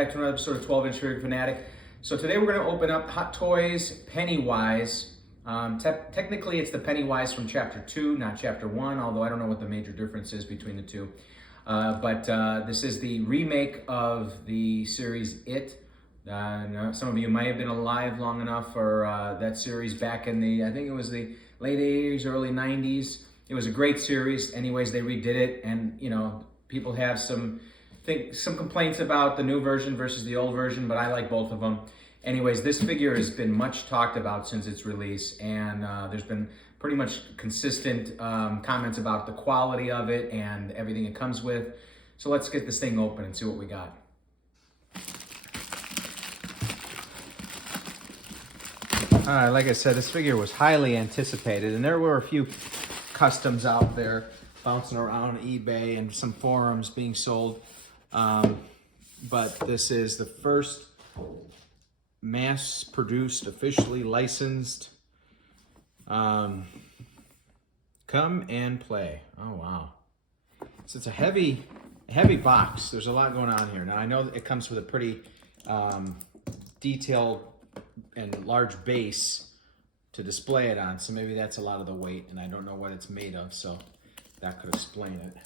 back to another episode of 12-inch Figure Fanatic. So today we're going to open up Hot Toys Pennywise. Technically it's the Pennywise from Chapter 2, not Chapter 1, although I don't know what the major difference is between the two. But this is the remake of the series It. Some of you might have been alive long enough for that series back in the, I think it was the late 80s, early 90s. It was a great series. Anyways, they redid it, and you know, people have some complaints about the new version versus the old version, but I like both of them. Anyways, this figure has been much talked about since its release, and there's been pretty much consistent comments about the quality of it and everything it comes with. So let's get this thing open and see what we got. Like I said, this figure was highly anticipated, and there were a few customs out there bouncing around eBay and some forums being sold. But this is the first mass-produced, officially licensed Come and Play. Oh, wow. So it's a heavy box. There's a lot going on here. Now, I know that it comes with a pretty detailed and large base to display it on, so maybe that's a lot of the weight, and I don't know what it's made of, so that could explain it.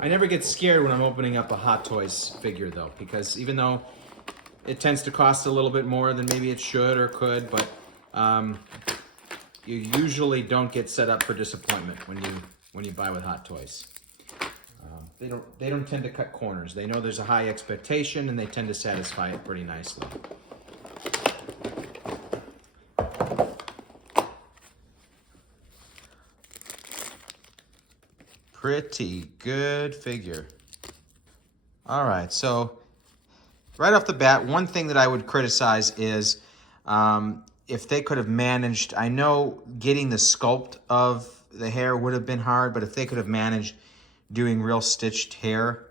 I never get scared when I'm opening up a Hot Toys figure, though, because even though it tends to cost a little bit more than maybe it should or could, but you usually don't get set up for disappointment when you buy with Hot Toys. They don't tend to cut corners. They know there's a high expectation, and they tend to satisfy it pretty nicely. Pretty good figure. All right, so right off the bat, one thing that I would criticize is if they could have managed, I know getting the sculpt of the hair would have been hard, but if they could have managed doing real stitched hair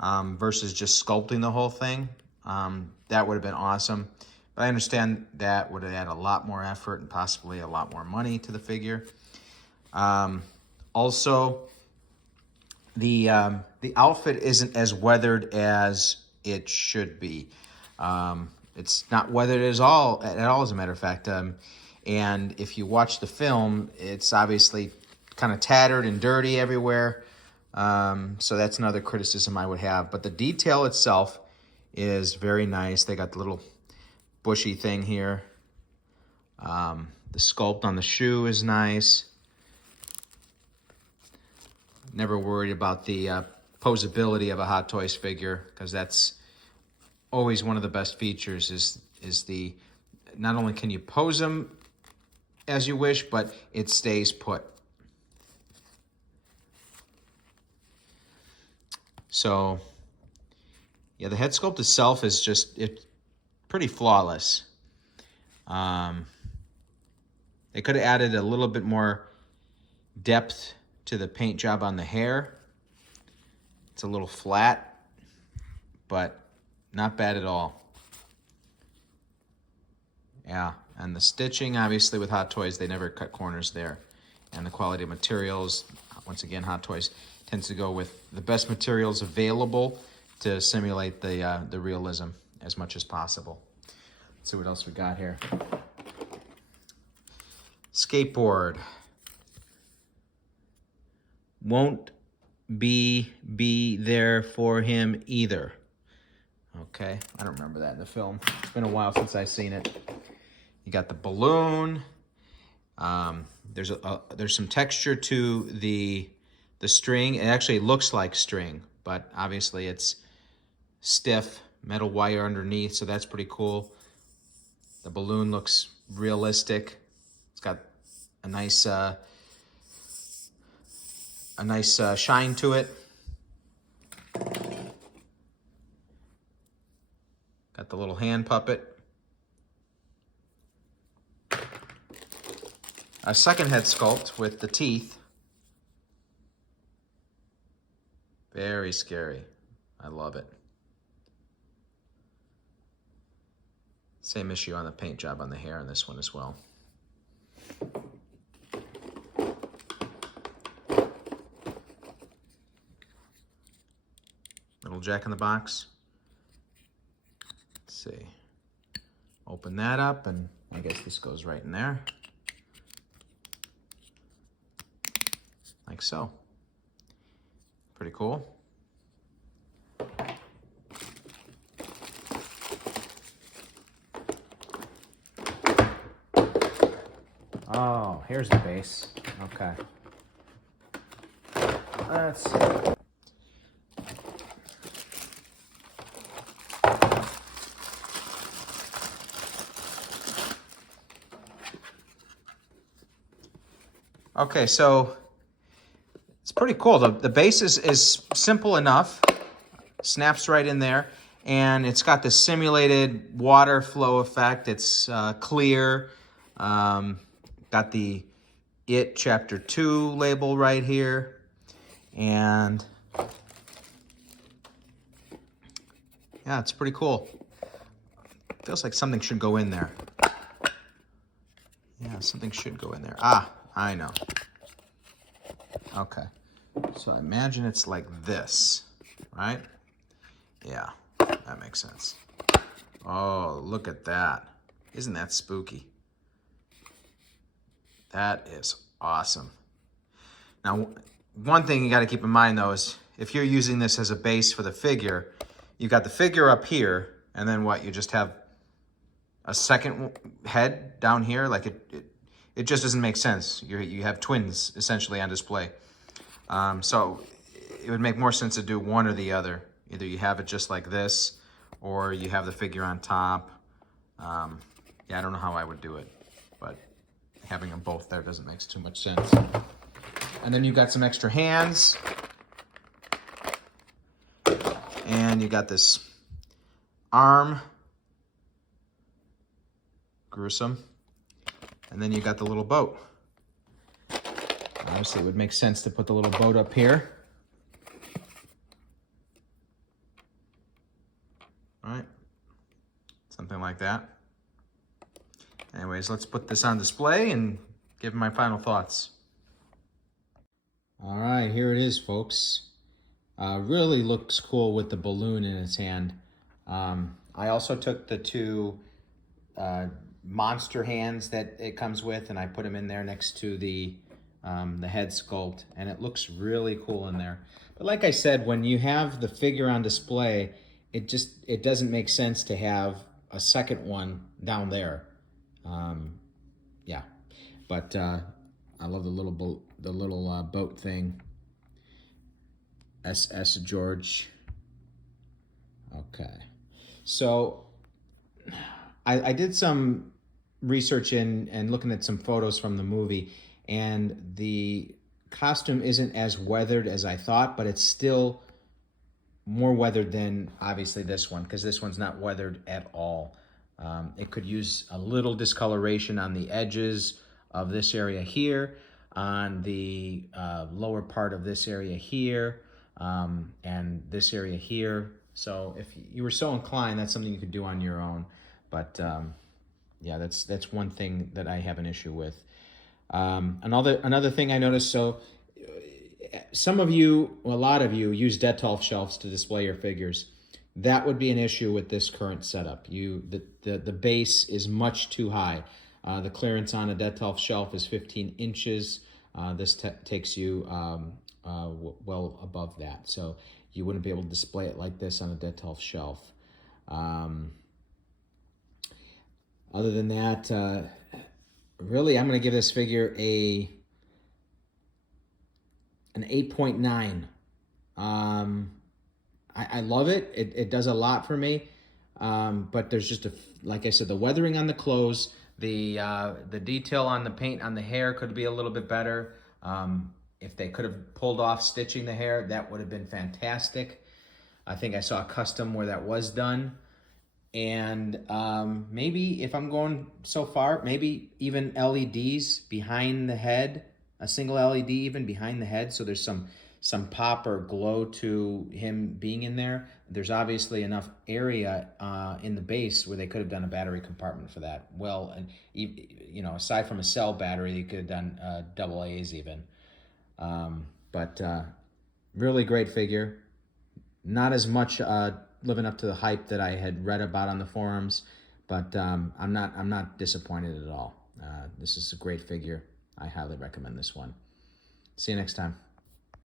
versus just sculpting the whole thing, that would have been awesome. But I understand that would have had a lot more effort and possibly a lot more money to the figure. Also, the outfit isn't as weathered as it should be. It's not weathered at all, as a matter of fact. And if you watch the film, it's obviously kind of tattered and dirty everywhere. So that's another criticism I would have. But the detail itself is very nice. They got the little bushy thing here. The sculpt on the shoe is nice. Never worried about the posability of a Hot Toys figure, because that's always one of the best features is the, not only can you pose them as you wish, but it stays put. So yeah, the head sculpt itself is just, it's pretty flawless. They could have added a little bit more depth to the paint job on the hair. It's a little flat, but not bad at all. Yeah, and the stitching, obviously with Hot Toys, they never cut corners there. And the quality of materials, once again, Hot Toys tends to go with the best materials available to simulate the realism as much as possible. Let's see what else we got here. Skateboard. Won't be there for him either. Okay, I don't remember that in the film. It's been a while since I've seen it. You got the balloon. There's some texture to the string. It actually looks like string, but obviously it's stiff metal wire underneath, so that's pretty cool. The balloon looks realistic. It's got a nice shine to it. Got the little hand puppet. A second head sculpt with the teeth. Very scary. I love it. Same issue on the paint job on the hair on this one as well. Little jack in the box. Let's see. Open that up, and I guess this goes right in there. Like so. Pretty cool. Oh, here's the base. Okay. Let's see. Okay, so it's pretty cool. The base is simple enough. Snaps right in there. And it's got the simulated water flow effect. It's clear. Got the It Chapter 2 label right here. And yeah, it's pretty cool. Feels like something should go in there. Yeah, something should go in there. Ah, I know. Okay. So I imagine it's like this, right? Yeah, that makes sense. Oh, look at that. Isn't that spooky? That is awesome. Now, one thing you got to keep in mind, though, is if you're using this as a base for the figure, you've got the figure up here, and then what? You just have a second head down here? Like, it just doesn't make sense. You have twins, essentially, on display. So it would make more sense to do one or the other. Either you have it just like this, or you have the figure on top. Yeah, I don't know how I would do it, but having them both there doesn't make too much sense. And then you got some extra hands. And you got this arm. Gruesome. And then you got the little boat. Obviously, it would make sense to put the little boat up here. Right? Something like that. Anyways, let's put this on display and give my final thoughts. All right, here it is, folks. Really looks cool with the balloon in its hand. I also took the two monster hands that it comes with, and I put them in there next to the head sculpt, and it looks really cool in there. But like I said, when you have the figure on display, it doesn't make sense to have a second one down there. Yeah, but I love the little boat thing. SS George. Okay, so I did some research and looking at some photos from the movie, and the costume isn't as weathered as I thought, but it's still more weathered than obviously this one, because this one's not weathered at all. It could use a little discoloration on the edges of this area here, on the lower part of this area here, and this area here. So if you were so inclined, that's something you could do on your own. But yeah, that's one thing that I have an issue with. Another thing I noticed, so some of you, well, a lot of you use Dettolf shelves to display your figures. That would be an issue with this current setup. The base is much too high. The clearance on a Dettolf shelf is 15 inches. This takes you well above that. So you wouldn't be able to display it like this on a Dettolf shelf. Other than that, really, I'm going to give this figure an 8.9. I love it. It does a lot for me. But there's just like I said, the weathering on the clothes, the detail on the paint on the hair could be a little bit better. If they could have pulled off stitching the hair, that would have been fantastic. I think I saw a custom where that was done. And maybe, if I'm going so far, maybe even LEDs behind the head, a single LED even behind the head, so there's some some pop or glow to him being in there. There's obviously enough area in the base where they could have done a battery compartment for that. Well, and aside from a cell battery, they could have done double A's even. But really great figure. Not as much living up to the hype that I had read about on the forums, but I'm not disappointed at all. This is a great figure. I highly recommend this one. See you next time.